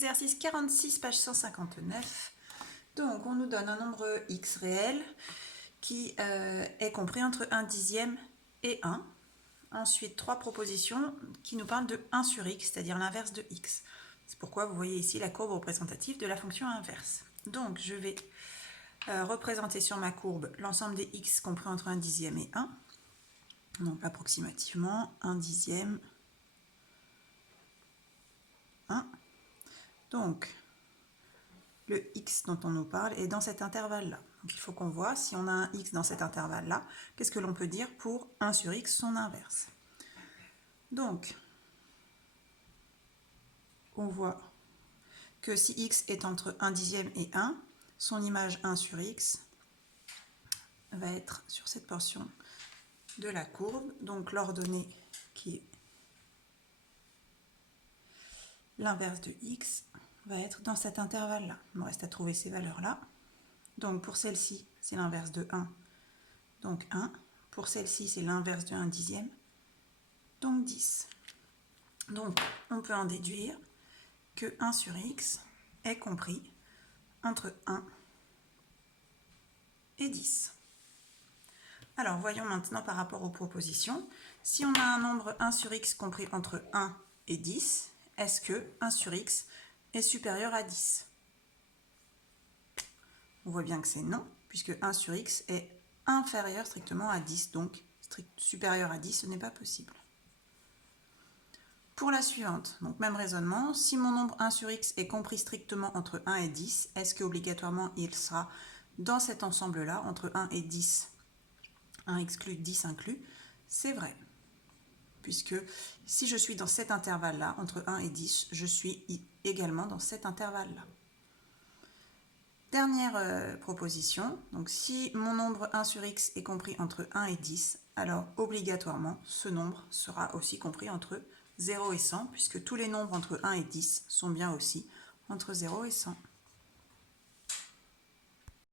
exercice 46, page 159. Donc, on nous donne un nombre x réel qui est compris entre 1 dixième et 1. Ensuite, 3 propositions qui nous parlent de 1 sur x, c'est-à-dire l'inverse de x. C'est pourquoi vous voyez ici la courbe représentative de la fonction inverse. Donc, je vais représenter sur ma courbe l'ensemble des x compris entre 1 dixième et 1. Donc, approximativement, 1 dixième, 1. Donc, le x dont on nous parle est dans cet intervalle-là. Donc, il faut qu'on voit si on a un x dans cet intervalle-là, qu'est-ce que l'on peut dire pour 1 sur x, son inverse. Donc, on voit que si x est entre 1 dixième et 1, son image 1 sur x va être sur cette portion de la courbe. Donc, l'ordonnée qui est l'inverse de x va être dans cet intervalle-là. Il me reste à trouver ces valeurs-là. Donc, pour celle-ci, c'est l'inverse de 1, donc 1. Pour celle-ci, c'est l'inverse de 1 dixième, donc 10. Donc, on peut en déduire que 1 sur x est compris entre 1 et 10. Alors, voyons maintenant par rapport aux propositions. Si on a un nombre 1 sur x compris entre 1 et 10, est-ce que 1 sur x est supérieur à 10? On voit bien que c'est non, puisque 1 sur x est inférieur strictement à 10, donc supérieur à 10, ce n'est pas possible. Pour la suivante, donc même raisonnement, si mon nombre 1 sur x est compris strictement entre 1 et 10, est-ce qu'obligatoirement il sera dans cet ensemble-là, entre 1 et 10, 1 exclu, 10 inclus? C'est vrai, puisque si je suis dans cet intervalle-là, entre 1 et 10, je suis également dans cet intervalle-là. Dernière proposition, donc si mon nombre 1 sur x est compris entre 1 et 10, alors obligatoirement ce nombre sera aussi compris entre 0 et 100, puisque tous les nombres entre 1 et 10 sont bien aussi entre 0 et 100.